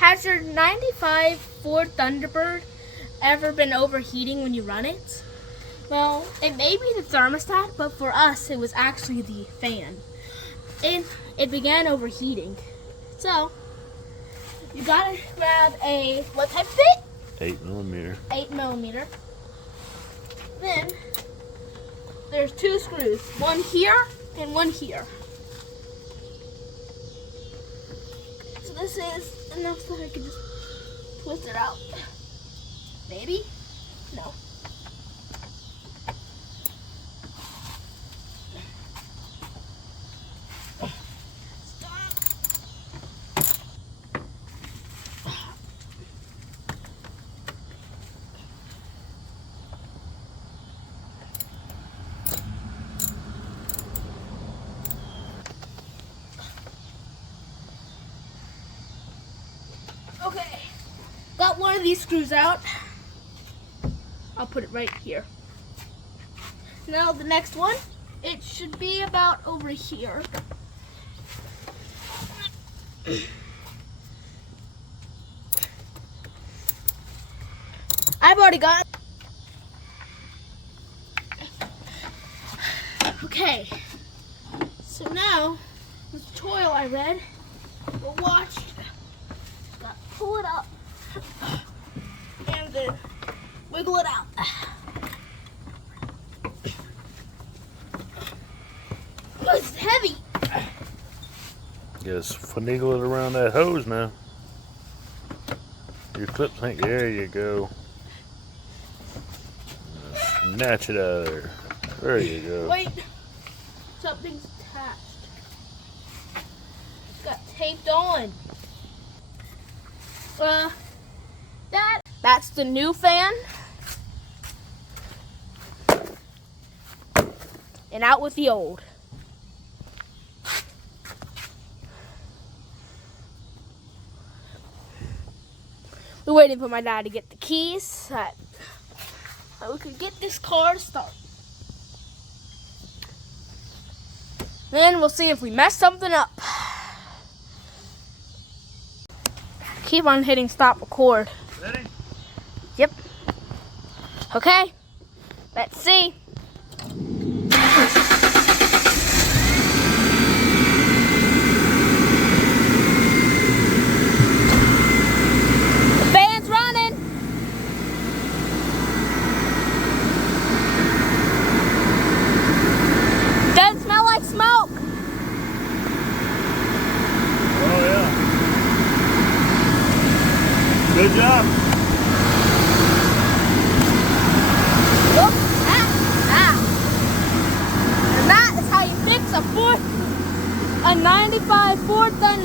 Has your 95 Ford Thunderbird ever been overheating when you run it? Well, it may be the thermostat, but for us, it was actually the fan. And it began overheating. So, you gotta grab a, what type of bit? 8mm. 8mm. Then, there's 2 screws. One here and one here. So this is enough so I can just twist it out. Maybe? No. Okay, got one of these screws out. I'll put it right here. Now the next one, it should be about over here. I've already got it. Okay, so now this tutorial I read or watched. Pull it up and then wiggle it out. Oh, it's heavy. Just finagle it around that hose now. Your clips ain't, there you go. Snatch it out of there. There you go. Wait, something's attached. It's got taped on. That's the new fan. And out with the old. We're waiting for my dad to get the keys so we can get this car to start. Then we'll see if we mess something up. Keep on hitting stop record. Ready? Yep. Okay. Let's see. The fan's running. Doesn't smell like smoke. Oh yeah. Good job. Look, and that is how you fix a 95 Ford Thunder.